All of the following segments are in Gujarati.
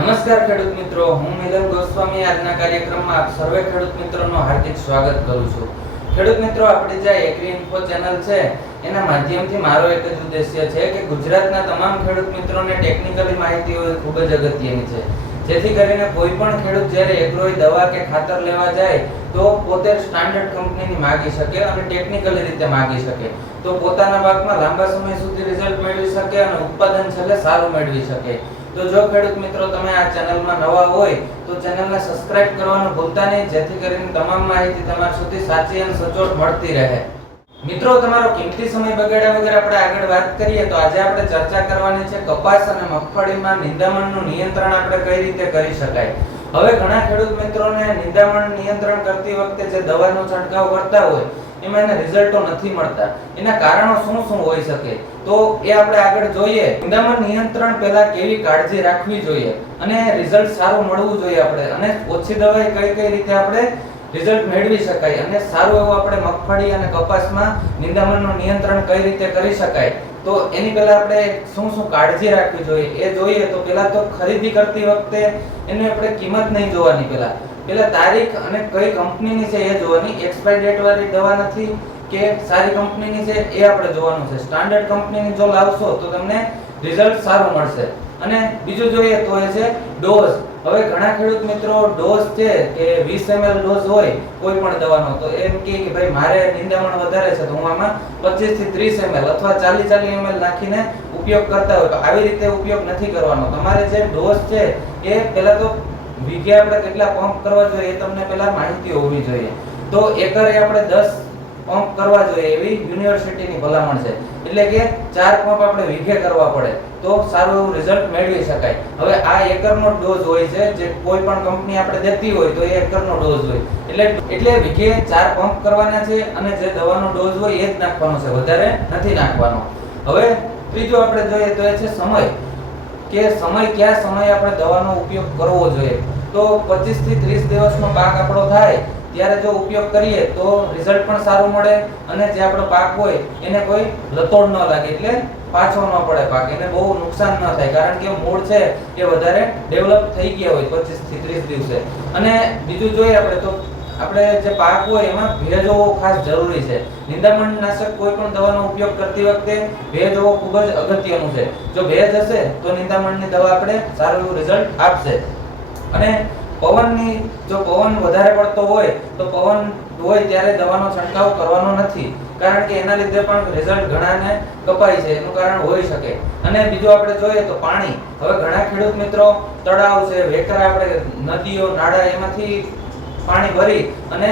નમસ્કાર ખેડૂત મિત્રો, હું મિલન ગોસ્વામી. આજના કાર્યક્રમમાં આપ સર્વે ખેડૂત મિત્રોનું હાર્દિક સ્વાગત કરું છું. ખેડૂત મિત્રો, આપણી જે એગ્રી ઇન્ફો ચેનલ છે, એના માધ્યમથી મારો એક જ ઉદ્દેશ્ય છે કે ગુજરાતના તમામ ખેડૂત મિત્રોને ટેકનિકલી માહિતી હોય ખૂબ જ અગત્યની છે. જેથી કરીને કોઈ પણ ખેડૂત જ્યારે એગ્રોય દવા કે ખાતર લેવા જાય, તો પોતે સ્ટાન્ડર્ડ કંપનીની માગી શકે અને ટેકનિકલી રીતે માગી શકે. તો પોતાના પાકમાં લાંબા સમય સુધી રિઝલ્ટ મેળવી શકે અને ઉત્પાદન છેલ્લે સારું મેળવી શકે. તો જો ખેડૂત મિત્રો તમે આ ચેનલમાં નવા હોય, તો ચેનલને સબસ્ક્રાઇબ કરવાનું ભૂલતા નહીં, જેથી કરીને તમામ માહિતી તમારા સુધી સાચી અને સચોટ મળતી રહે. મિત્રો, તમારો કિંમતી સમય બગાડ્યા વગર આપણે આગળ વાત કરીએ, તો આજે આપણે ચર્ચા કરવાની છે કપાસ અને મગફળીમાં નિંદામણનું નિયંત્રણ આપણે કઈ રીતે કરી શકાય. હવે ઘણા ખેડૂત મિત્રોને નિંદામણ નિયંત્રણ કરતી વખતે જે દવાનો છંટકાવ કરતા હોય એમાં એને રિઝલ્ટો નથી મળતા. એના કારણો શું શું હોઈ શકે? તો એ આપણે આગળ જોઈએ. નિંદામણ નિયંત્રણ પહેલા કેવી કાળજી રાખવી જોઈએ? અને રિઝલ્ટ સારું મળવું જોઈએ આપણે. અને ઓછી દવાઈ કઈ કઈ રીતે આપણે રિઝલ્ટ મેળવી શકાય? અને સારું એવું આપણે મગફળી અને કપાસમાં નિંદામણનું નિયંત્રણ કઈ રીતે કરી શકાય? તો એની પહેલા આપણે શું શું કાળજી રાખવી જોઈએ? એ જોઈએ તો પહેલા તો ખરીદી કરતી વખતે એની આપણે કિંમત નહીં જોવાની પહેલા. પહેલા તારીખ અને કઈ કંપનીની છે એ જોવાની. એક્સપાયરી ડેટ વાળી દવા નથી કે સારી કંપનીની છે એ આપણે જોવાનું છે. સ્ટાન્ડર્ડ કંપનીની જો લાવશો તો તમને રિઝલ્ટ સારું મળશે. અને બીજું જોઈએ તો એ છે ડોઝ. હવે ઘણા ખેડૂત મિત્રો ડોઝ છે કે 20 ml ડોઝ હોય કોઈ પણ દવાનો, તો એમ કે કે ભાઈ મારે નિંદામણ વધારે છે, તો હું આમાં 25 થી 30 ml અથવા 40 40 ml નાખીને ઉપયોગ કરતા હોય, તો આવી રીતે ઉપયોગ નથી કરવાનો. તમારે જે ડોઝ છે એ પહેલા તો વીઘે આપણે કેટલા પંપ કરવા જોઈએ એ તમને પહેલા માહિતી હોવી જોઈએ. તો એકરે આપણે 10 પંપ કરવા જોઈએ એવી યુનિવર્સિટીની ભલામણ છે. એટલે કે ચાર પંપ આપણે વીઘે કરવા પડે, તો સારું એવું રિઝલ્ટ મેળવી શકાય. હવે આ એકરનો ડોઝ હોય છે, જે કોઈ પણ કંપની આપણે દેતી હોય તો એ એકરનો ડોઝ હોય. એટલે એટલે વીઘે ચાર પંપ કરવાના છે અને જે દવાનો ડોઝ હોય એ જ નાખવાનો છે, વધારે નથી નાખવાનો. હવે ત્રીજું આપણે જોઈએ તો એ છે સમય. કે સમય કયા સમયે આપણે દવાનો ઉપયોગ કરવો જોઈએ? તો 25 થી 30 દિવસનો પાક આપણો થાય, ત્યારે જો ઉપયોગ કરીએ તો રિઝલ્ટ પણ સારું મળે અને જે આપણો પાક હોય એને કોઈ લતોડ ન લાગે, એટલે પાછો ન પડે પાક, એને બહુ નુકસાન ન થાય, કારણ કે મૂળ છે એ વધારે ડેવલપ થઈ ગયા હોય 25 થી 30 દિવસે. અને બીજું જોઈએ આપણે તો આપણે જે પાક હોય એમાં ભેજ ખાસ જરૂરી છે. નિંદામણ નાશક કોઈ પણ દવાનો ઉપયોગ કરતી વખતે ભેજ હોવો ખૂબ જ અગત્યનું છે. જો ભેજ હશે તો નિંદામણની દવા આપણે સારું એવું રિઝલ્ટ આપશે. અને પવનની, જો પવન વધારે પડતો હોય તો પવન હોય ત્યારે દવાનો છંટકાવ કરવાનો નથી. કારણ કે એના લીધે પણ રિઝલ્ટ ઘણાને કપાય છે. એનું કારણ હોઈ શકે. અને બીજું આપણે જોઈએ તો પાણી. હવે ઘણા ખેડૂત મિત્રો, તળાવ છે, વેકરા આપણે નદીઓ, નાળા એમાંથી પાણી ભરી અને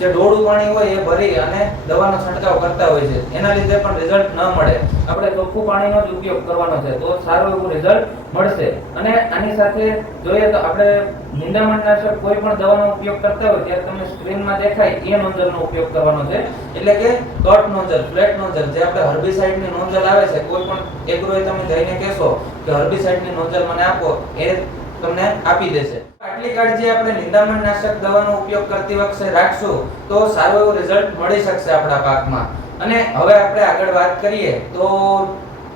જે ડોળું પાણી હોય એ ભરી અને દવાનો છંટકાવ કરતા હોય છે. એના લીધે પણ રિઝલ્ટ ન મળે. આપણે ચોખ્ખું પાણીનો જ ઉપયોગ કરવાનો છે. તો સારું એવું રિઝલ્ટ મળશે. અને આની સાથે જોઈએ તો આપણે નિંદામણનાશક કોઈ પણ દવાનો ઉપયોગ કરતા હોય ત્યારે તમને સ્ક્રીનમાં દેખાય એ નોઝલનો ઉપયોગ કરવાનો છે. એટલે કે કટ નોઝલ ફ્લેટ નોઝલ જે આપણે હર્બિસાઇડની નોઝલ આવે છે, કોઈ પણ એગ્રોએ તમે જઈને કહેશો કે હર્બિસાઇડની નોઝલ મને આપો, એ તમને આપી દેશે. આટલી કાળજી આપણે નિંદામણ નાશક દવાનો ઉપયોગ કરતી વખતે રાખશું તો સારું એવું રિઝલ્ટ મળી શકશે આપણા પાકમાં. અને હવે આપણે આગળ વાત કરીએ તો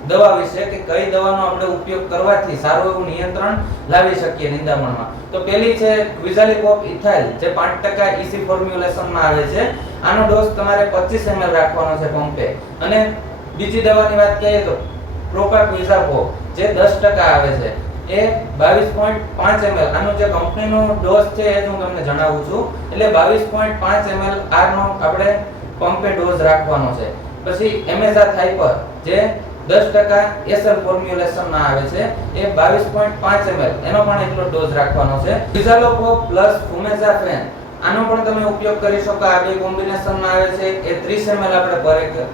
દવા વિશે કે કઈ દવાનો આપણે ઉપયોગ કરવાથી સારું એવું નિયંત્રણ લાવી શકીએ નિંદામણમાં. તો પહેલી છે ક્વિઝાલિકોપ ઇથાઇલ, જે 5% ઇસી ફોર્મ્યુલેશનમાં આવે છે. આનો ડોઝ તમારે 25 ml રાખવાનો છે પંપે અને બીજી દવાની વાત કરીએ તો પ્રોપાક્વિઝાપો જે 10% આવે છે. એ 22.5 ml આનો જે કંપનીનો ડોઝ છે એ હું તમને જણાવું છું. એટલે 22.5 ml આરનો આપણે પંપે ડોઝ રાખવાનો છે. પછી એમેઝા થાઇપર જે 10% એસએલ ફોર્મ્યુલેશનમાં આવે છે, એ 22.5 ml એનો પણ એટલો ડોઝ રાખવાનો છે. ડિઝાલોપો પ્લસ ફુમેઝાફેન આનો પણ તમે ઉપયોગ કરી શકો. આ બે કોમ્બિનેશનમાં આવે છે. એ 30 ml આપણે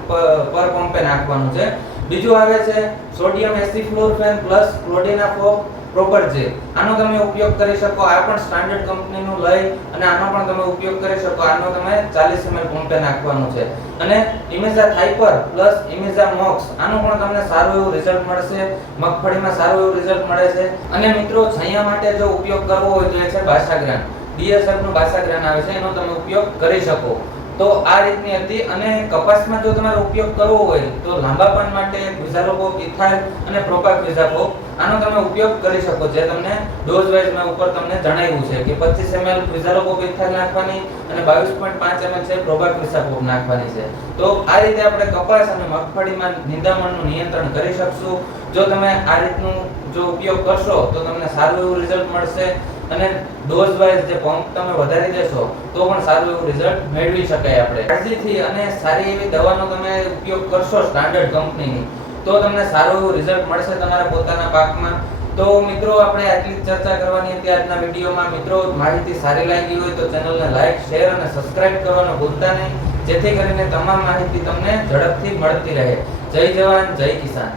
પર પર પંપે નાખવાનું છે. બીજું આવે છે sodium acifluorfen plus clodinafop proper છે આનો તમે ઉપયોગ કરી શકો, આ પણ સ્ટાન્ડર્ડ કંપનીનું લઈ અને આનો પણ તમે ઉપયોગ કરી શકો. આનો તમે 40 ml પંપે નાખવાનો છે. અને ઇમેઝા થાઇપર પ્લસ ઇમેઝા મોક્સ, આનો પણ તમને સારું એવું રિઝલ્ટ મળશે. મગફળીમાં સારું એવું રિઝલ્ટ મળે છે. અને મિત્રો, છૈયા માટે જો ઉપયોગ કરવો હોય તો એ છે બાસાગ્રાન. ડીએસએફનું બાસાગ્રાન આવે છે, એનો તમે ઉપયોગ કરી શકો. તો આ રીતની હતી અને કપાસમાં જો તમારે ઉપયોગ કરવો હોય તો લાંબાપન માટે ક્વિઝાલોપોપ ઇથાઇલ અને પ્રોપાક્વિઝાપોપ આનો તમે ઉપયોગ કરી શકો જે તમને ડોઝ વાઇઝ મેં ઉપર તમને જણાવ્યું છે કે 25 ml ક્વિઝાલોપોપ ઇથાઇલ નાખવાની અને 22.5 ml છે પ્રોપાક્વિઝાપોપ નાખવાની છે. તો આ રીતે આપણે કપાસ અને મગફળીમાં નિંદામણનું નિયંત્રણ કરી શકશું. જો તમે આ રીતનું જો ઉપયોગ કરશો તો તમને સારું એવું રિઝલ્ટ મળશે. અને ડોઝ વાઇઝ જે પંપ તમે વધારી દેશો, તો પણ સારું એવું રિઝલ્ટ મેળવી શકાય આપણે. કાળજીથી અને સારી એવી દવાનો તમે ઉપયોગ કરશો સ્ટાન્ડર્ડ કંપનીની તો તમને સારું એવું રિઝલ્ટ મળશે તમારા પોતાના પાકમાં. તો મિત્રો, આપણે આટલી ચર્ચા કરવાની હતી આજના વિડીયોમાં. મિત્રો, માહિતી સારી લાગી હોય તો ચેનલને લાઈક શેર અને સબસ્ક્રાઇબ કરવાનું ભૂલતા નહીં. જેથી કરીને તમામ માહિતી તમને ઝડપથી મળતી રહે. જય જવાન, જય કિસાન.